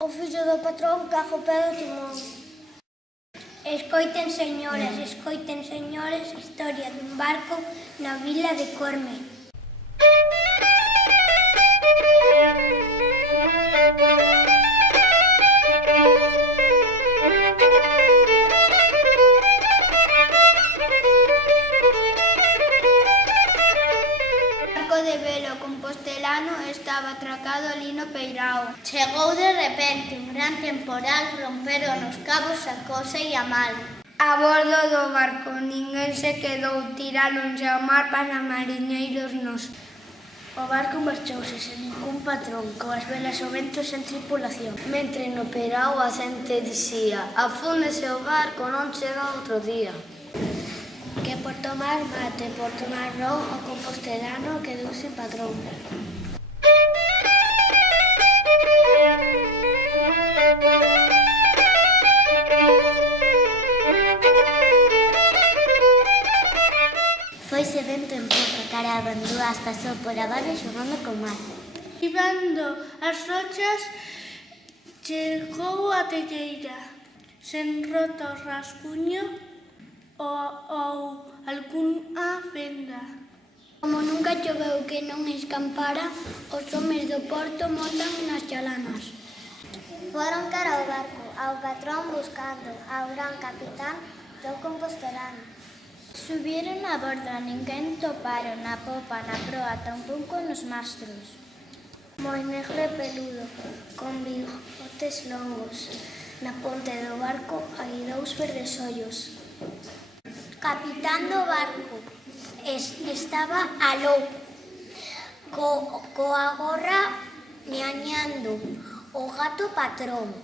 O fillo do patrón caga o pé do timón. Escoiten, señores, historia dun barco na vila de Corme. O barco de velo compostelano estaba atracado ali no peirao. Chegou de repente un gran temporal, romperon os cabos a cousa e a mal. A bordo do barco ninguén se quedou, tiráronse ao mar para mariñeiros nos. O barco marchouse sen ningún patrón, coas velas ao vento sen tripulación. Mentre no peirao a xente dicía: afúndese o barco, non chega outro día. Que por tomar mate, por tomar ron, o compostelano quedou sen patrón. Foise vento en popa, cara a bandúas, pasou por abaixo xogando co mar. Esquivando as rochas, chegou a telleira, sen roto o rascuño ou algunha fenda. Como nunca choveu que non escampara, os homes do porto montan nas chalanas. Foron cara ao barco, ao patrón buscando ao gran capitán do compostelano. Subiron a bordo, ninguén toparon, na popa, na proa, tampouco nos mastros. Moi negro e peludo, con bigotes longos. Na ponte do barco hai dous verdes ollos. Capitán do barco estaba aló, coa gorra meañando o gato patrón.